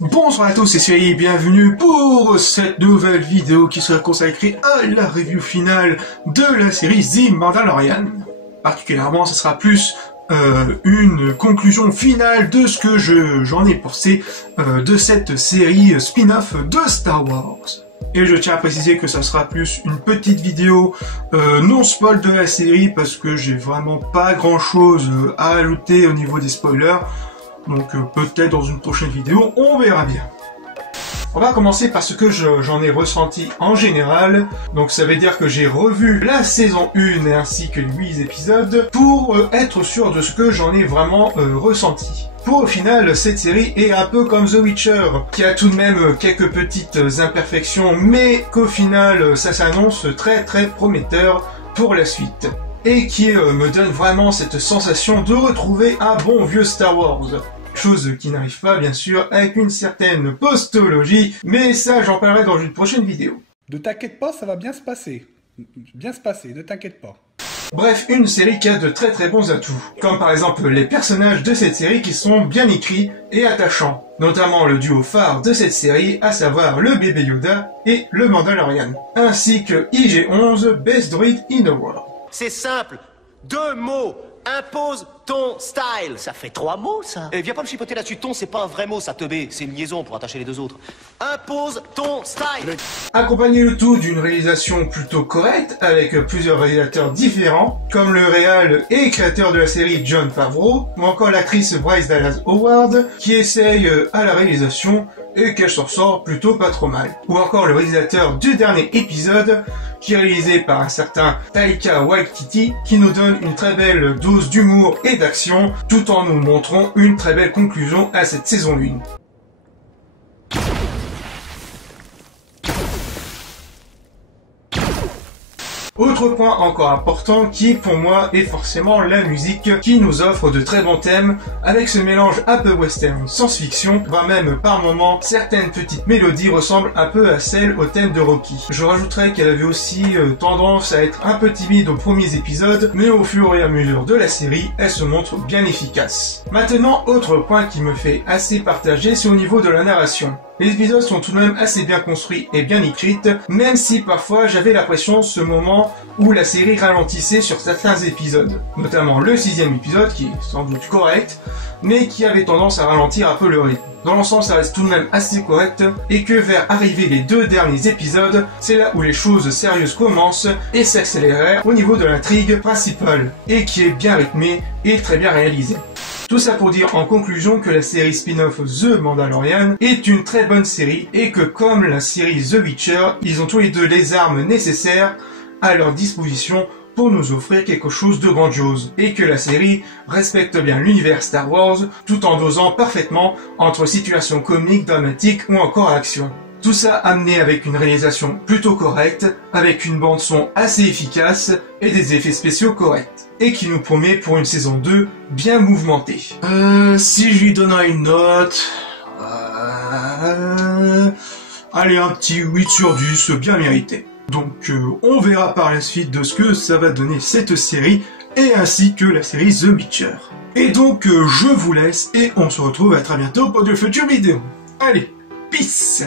Bonsoir à tous, c'est Cyril, bienvenue pour cette nouvelle vidéo qui sera consacrée à la review finale de la série The Mandalorian. Particulièrement, ce sera plus une conclusion finale de ce que j'en ai pensé de cette série spin-off de Star Wars. Et je tiens à préciser que ça sera plus une petite vidéo non spoil de la série parce que j'ai vraiment pas grand chose à ajouter au niveau des spoilers. Donc peut-être dans une prochaine vidéo, on verra bien. On va commencer par ce que j'en ai ressenti en général. Donc ça veut dire que j'ai revu la saison 1 ainsi que les 8 épisodes pour être sûr de ce que j'en ai vraiment ressenti. Pour au final, cette série est un peu comme The Witcher, qui a tout de même quelques petites imperfections, mais qu'au final, ça s'annonce très prometteur pour la suite. Et qui me donne vraiment cette sensation de retrouver un bon vieux Star Wars. Chose qui n'arrive pas, bien sûr, avec une certaine postologie, mais ça, j'en parlerai dans une prochaine vidéo. Ne t'inquiète pas, ça va bien se passer. Bien se passer, ne t'inquiète pas. Bref, une série qui a de très bons atouts, comme par exemple les personnages de cette série qui sont bien écrits et attachants, notamment le duo phare de cette série, à savoir le bébé Yoda et le Mandalorian, ainsi que IG-11, Best Droid in the World. C'est simple, 2 mots. Impose ton style. Ça fait 3 mots, ça. Et viens pas me chipoter là-dessus. Ton, c'est pas un vrai mot, ça, teubé. C'est une liaison pour attacher les deux autres. Impose ton style. Accompagner le tout d'une réalisation plutôt correcte, avec plusieurs réalisateurs différents, comme le réal et créateur de la série Jon Favreau, ou encore l'actrice Bryce Dallas Howard, qui essaye à la réalisation et qu'elle s'en sort plutôt pas trop mal. Ou encore le réalisateur du dernier épisode, qui est réalisé par un certain Taika Waititi, qui nous donne une très belle dose d'humour et d'action, tout en nous montrant une très belle conclusion à cette saison 1. Autre point encore important qui, pour moi, est forcément la musique qui nous offre de très bons thèmes avec ce mélange un peu western science-fiction, voire même par moments certaines petites mélodies ressemblent un peu à celles au thème de Rocky. Je rajouterais qu'elle avait aussi tendance à être un peu timide aux premiers épisodes, mais au fur et à mesure de la série, elle se montre bien efficace. Maintenant, autre point qui me fait assez partager, c'est au niveau de la narration. Les épisodes sont tout de même assez bien construits et bien écrites, même si parfois j'avais l'impression ce moment où la série ralentissait sur certains épisodes. Notamment le 6e épisode, qui est sans doute correct, mais qui avait tendance à ralentir un peu le rythme. Dans l'ensemble, ça reste tout de même assez correct, et que vers arriver les 2 derniers épisodes, c'est là où les choses sérieuses commencent et s'accélèrent au niveau de l'intrigue principale, et qui est bien rythmée et très bien réalisée. Tout ça pour dire en conclusion que la série spin-off The Mandalorian est une très bonne série et que comme la série The Witcher, ils ont tous les deux les armes nécessaires à leur disposition pour nous offrir quelque chose de grandiose et que la série respecte bien l'univers Star Wars tout en dosant parfaitement entre situations comiques, dramatiques ou encore action. Tout ça amené avec une réalisation plutôt correcte, avec une bande son assez efficace et des effets spéciaux corrects. Et qui nous promet pour une saison 2 bien mouvementée. Si je lui donnerais une note... allez, un petit 8 sur 10, bien mérité. Donc on verra par la suite de ce que ça va donner cette série, et ainsi que la série The Witcher. Et donc je vous laisse, et on se retrouve à très bientôt pour de futures vidéos. Allez, peace!